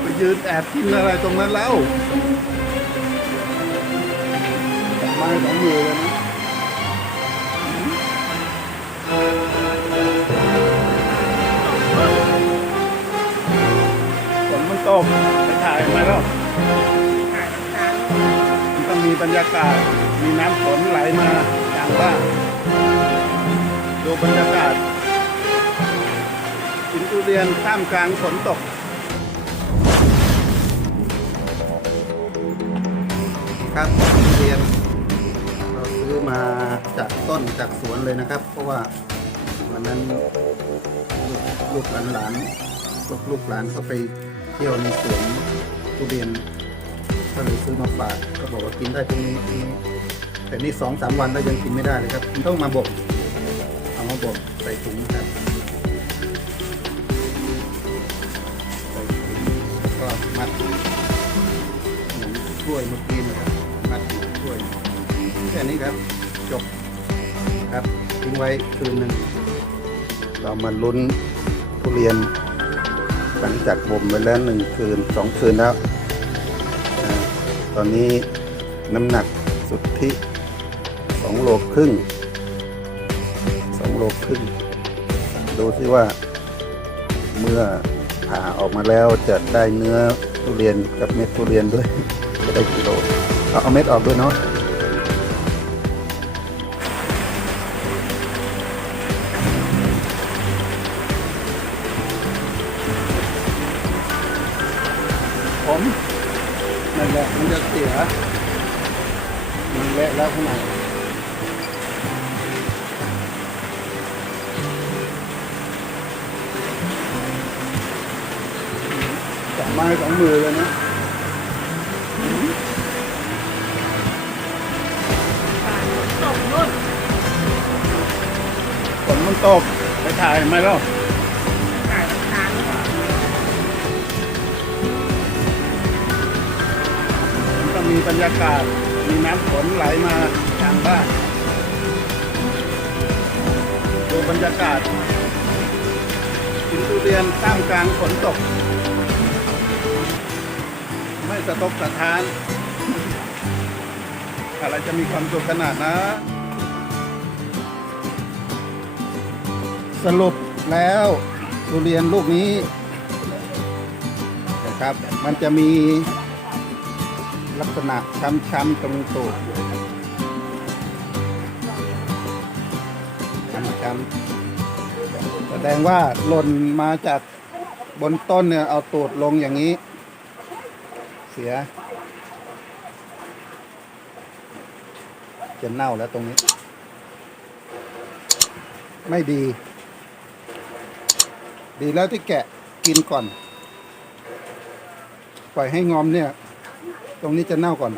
ไปยืนแอบกินอะไรตรงนั้นแล้วไม้สองมือเลยนะฝนมันตกไปถ่ายมาแล้วมันต้องมีบรรยากาศ มีน้ำฝนไหลมาอย่างบ้าดูบรรยากาศ เรียนท่ามกลางฝนตก ครับทุเรียนเราซื้อมาจากต้นจากสวนเลยนะครับ เพราะว่าวันนั้นลูกหลานหลานลูกลูกหลานเขาไปเที่ยวในสวนทุเรียนก็เลยซื้อมาฝากก็บอกว่ากินได้พรุ่งนี้พรุ่งนี้แต่นี่สองสามวันแล้วยังกินไม่ได้เลยครับ ต้องมาบดเอามาบดใส่ถุงครับ มัดหมือนถ้วยเมื่อกี้นะครับมัดหมือนถ้วยแค่นี้ครับจบครับทิ้งไว้คืนหนึ่งเรามาลุ้นทุเรียน หลังจากบ่มไปแล้วหนึ่งคืนสองคืนแล้ว ตอนนี้น้ำหนักสุทธิสองโลครึ่งสองโลครึ่งดูสิว่าเมื่อ ผ่าออกมาแล้วจะได้เนื้อทุเรียนกับเม็ดทุเรียนด้วย จะได้กิโลเอาเอาเม็ดออกด้วยเนาะผมนั่นแหละมันจะเสียมันเละแล้วข้างใน ไม้สองมือเลยนะตกนู่นฝนมันตกไปถ่ายไหมล่ะถ่ายทางมันก็มีบรรยากาศ มีน้ำฝนไหลมาทางบ้านดูบรรยากาศกินทุเรียนท่ามกลางฝนตก ไม่สะทกสะท้าน อะไรจะมีความสุขขนาดนะ สรุปแล้วทุเรียนลูกนี้นะครับ มันจะมีลักษณะช้ำๆตรงตูดช้ำๆแสดงว่าหล่นมาจากบนต้นเนี่ยเอาตูดลงอย่างนี้ สีย จะเน่าแล้วตรงนี้ ไม่ดี ดีแล้วที่แกะกินก่อน ปล่อยให้งอมเนี่ย ตรงนี้จะเน่าก่อน